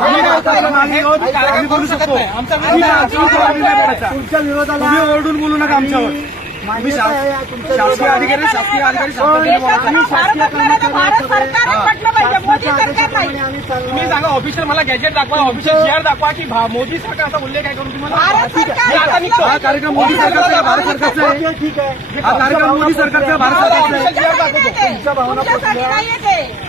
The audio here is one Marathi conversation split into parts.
आम्ही बोलू शकतो. तुमच्या विरोधाला तुम्ही ओरडून बोलू नका आमच्यावर. तुम्ही शासकीय अधिकारी शासकीय तुम्ही सांगा ऑफिशियल मला गॅजेट दाखवा ऑफिशियल शेअर दाखवा की मोदी सरकारचा उल्लेख आहे करून तुम्हाला हा कार्यक्रम मोदी सरकारचा भारत सरकारचा आहे. ठीक आहे हा कार्यक्रम मोदी सरकारचा भारत सरकारचा आहे. तुमच्या भावना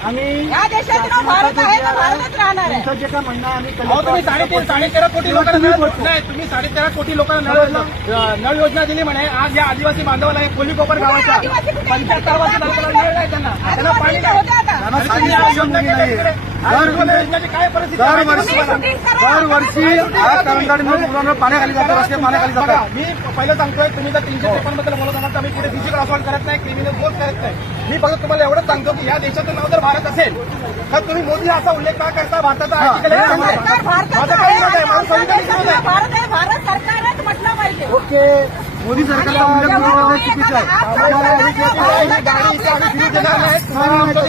आम्ही या देशात भारत आहे भारतच राहणार आहे. तुमचं जे काय म्हणणं आहे आम्ही तुम्ही 13.5 कोटी लोकांना नाही तुम्ही 13.5 कोटी लोकांना नळ योजना दिली म्हणे. आज या आदिवासी बांधवाला आहे कोलीकोपर गावाचा 75 वर्ष त्यांना पाणी नाही. काय परिस्थिती दरवर्षी करंगाडी मुलांना पाण्याखाली जातो रस्ते पाण्याखाली जातात. मी पहिलं सांगतोय तुम्ही जर 353 बद्दल बोलत आहात तर मी पुढे फिजिकल असॉल्ट करत नाही क्रिमिनल बोध करत नाही. मी फक्त तुम्हाला एवढंच सांगतो की या देशाचं नाव जर भारत असेल तर तुम्ही मोदी असा उल्लेख का करता. भारताचा आर्टिकल भारत सरकारच म्हटलं पाहिजे. ओके मोदी सरकारचा उल्लेख चुकीचा आहे.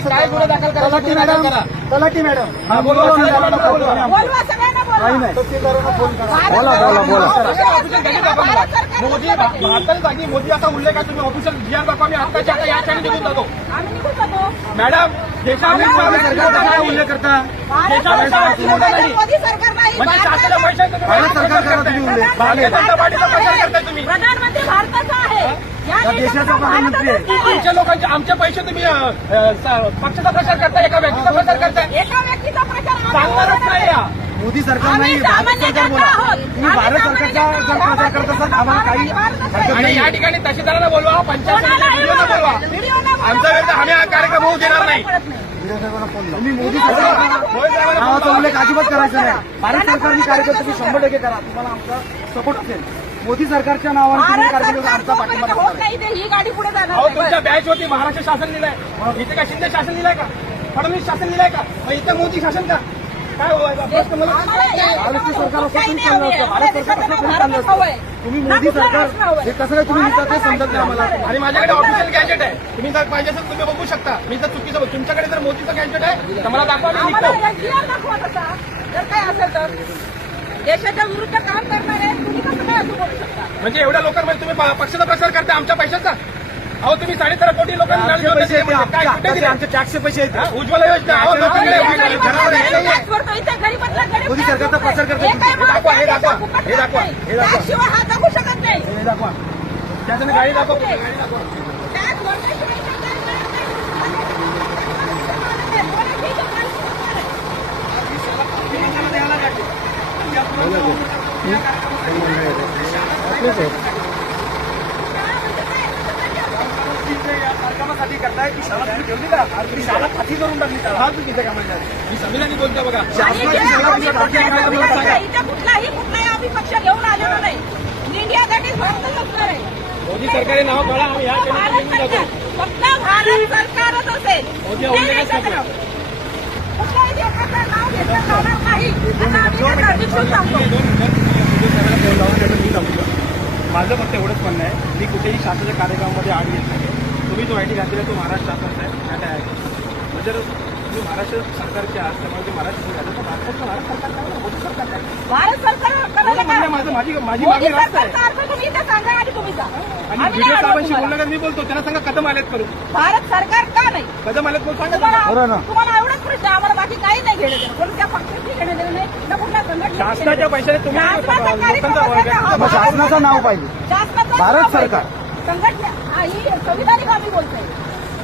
काय गुन्हे दाखल करा तलाठी मॅडम बोलवा मोदी भारताच्या जागी मोदी असा उल्लेख आहे. तुम्ही ऑफिशियल जीआर दाखवा. मी आत्ताच्या आता या क्षणी निघून जातो. मॅडम देशामध्ये सरकारचा उल्लेख करता म्हणजे शासनाच्या पैशाचा भारत सरकार करा तुम्ही उल्लेख. भारतीय जनता पार्टीचा प्रचार करताय तुम्ही. प्रधानमंत्री भारताचा आहे देशाचा प्रधानमंत्री आहे. तुमच्या लोकांचे आमचे पैसे तुम्ही पक्षाचा प्रचार करताय एका व्यक्तीचा प्रचार करताय. एका व्यक्तीचा प्रचार सांगणारच नाही. मोदी सरकार नाही भारत सरकार बोला. तुम्ही भारत सरकारचा जर प्रचार करत असाल आम्हाला काही आणि या ठिकाणी तहसीलदारांना बोलवा पंचायत व्हिडिओला बोलवा. आमचा वेळ आम्ही हा कार्यक्रम होऊ देणार नाही. तुम्ही मोदी सरकारचा उल्लेख अजिबात करायचा नाही. भारत सरकारची कार्यक्रम तुम्ही 100% करा. तुम्हाला आमचा सपोर्ट असेल. मोदी सरकारच्या नावाने कार्यक्रम आमचा पाठिंबा ही गाडी पुढे जाणार. तुमच्या बॅच होती महाराष्ट्र शासन लिहिलंय. इथे काय शिंदे शासन लिहिलंय का फडणवीस शासन लिहिलंय का इथं मोदी शासन का काय महाराष्ट्र सरकार असं तुम्ही चाललं असतं. भारत सरकार असं तुम्ही चाललं असतं. तुम्ही मोदी सरकार हे कसं काय तुम्ही लिहिता ते समजत नाही आम्हाला. आणि माझ्याकडे ऑफिशियल गॅजेट आहे. तुम्ही जर पाहिजे असेल तुम्ही बघू शकता. मी जर चुकीचं तुमच्याकडे जर मोदीचं गॅजेट आहे तर मला दाखवा. जर काय असेल तर देशाच्या विरुद्ध काम करणार आहे तुम्ही कसं काय असं बोलू शकता. म्हणजे एवढ्या लोकांमध्ये तुम्ही पक्षाचा प्रचार करता आमच्या पैशाचा. अहो तुम्ही 13.5 कोटी लोकांना आमचे टॅक्सचे पैसे आहेत. उज्ज्वला योजना मोदी सरकारचा प्रचार करतो. हे दाखवा हे दाखवा हे दाखवा शिवाय हा जगू शकत नाही. हे दाखवा त्याच्याने गाडी दाखवा. कार्यक्रमासाठी करताय की शाळा तुम्ही ठेवली का शाळा खाती करून टाकली हा चुकीचं काम आहे. मी संविधानिक बोलतो बघा. कुठलाही आम्ही पक्ष घेऊन आलेलो नाही. इंडियासाठी भारतच असणार आहे. मोदी सरकारी नाव कळा आम्ही या फक्त भारत सरकारच असेल. कुठल्याही देशाचं नाव घेतलं जाणार नाही. माझं फक्त एवढंच म्हणणं आहे मी कुठेही शासनाच्या कार्यक्रमामध्ये आड येत नाही. तुम्ही जो आयटी घातलेला तो महाराष्ट्र शासनाचा आहे काय आहे. जर तुम्ही महाराष्ट्र सरकारचे आहात त्यामुळे ते महाराष्ट्र सरकार भारताचं भारत सरकार मोदी सरकार आहे. भारत सरकार माझी मागणी रास्त आहे. आणि व्हिडिओ साहेबांशी बोललं मी बोलतो त्यांना सांगा कदम आलेत करू. भारत सरकार का नाही कदम आलेत करून सांगा. तुम्हाला एवढंच प्रश्न आम्हाला बाकी काही नाही घेणं देणं. कोणत्या पक्षाची घेणं देणं नाही ना कुठल्या संघटना. शासनाच्या पैशाने तुम्ही शासनाचं नाव पाहिजे. भारत सरकार संघटना ही संविधानिक आम्ही बोलतोय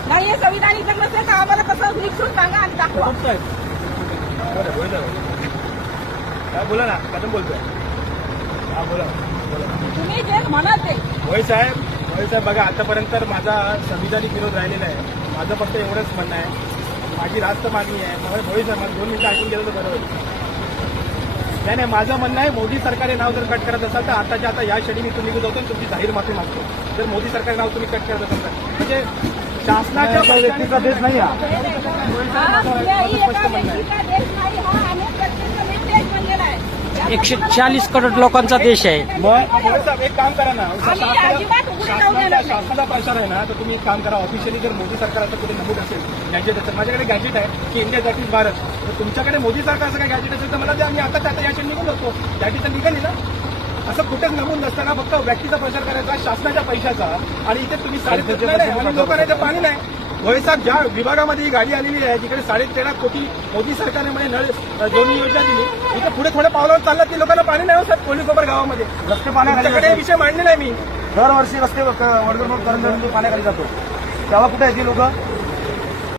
नाही. हे संविधानिक जर नसेल तर आम्हाला कसं निक्षून सांगा आणि दाखवा. काय बोला ना कदम बोलतोय. हा बोला तुम्ही जे म्हणाल ते. होय साहेब बघा आतापर्यंत माझा संविधानिक विरोध राहिलेला आहे. माझं फक्त एवढंच म्हणणं आहे माझी रास्त मागणी आहे. होय साहेब मला 2 मिनिटं ऐकून गेलं तर बरं होईल. नाही माझं म्हणणं आहे मोदी सरकारी नाव जर कट करत असाल तर आताच्या आता या क्षणी मी तुम्ही निघून जातो तुमची जाहीर माफी मागतो. जर मोदी सरकारी नाव तुम्ही कट करत असाल तर म्हणजे शासनाच्या व्यक्तीचा देश नाही हा. स्पष्ट म्हणणं आहे. 140 करोड लोकांचा देश आहे. मग साहेब एक काम करा ना, आम्ही अजिबात उघडे जाऊ देणार नाही. शासनाचा प्रचार आहे ना, तर तुम्ही एक काम करा, ऑफिशियली जर मोदी सरकारचं कुठे नमूद असेल, गॅजेट असेल, माझ्याकडे गॅजेट आहे की इंडिया दॅट इज भारत, तर तुमच्याकडे मोदी सरकारचं काय गॅजेट असेल तर मला द्या, मी आता याच्या निघून जातो. गॅजेट तर निघाली ना. असं कुठेच नमूद नसताना फक्त व्यक्तीचा प्रचार करायचा शासनाच्या पैशाचा, आणि इथे तुम्ही 13.5 आणि लोकांना इथे पाणी नाही. भोये साहेब, ज्या विभागामध्ये ही गाडी आलेली आहे, जिकडे 13.5 कोटी मोदी सरकारने म्हणजे नळ जोडणी योजना दिली, इथे पुढे थोड्या पावलावर चाललं की लोकांना पाणी नाही हो साहेब. कोळीकोपर गावामध्ये रस्ते पाण्याकडे विषय मांडले नाही मी. दरवर्षी रस्ते वडगरमोड करंज पाण्याखाली जातो, तेव्हा कुठे आहे ती लोक?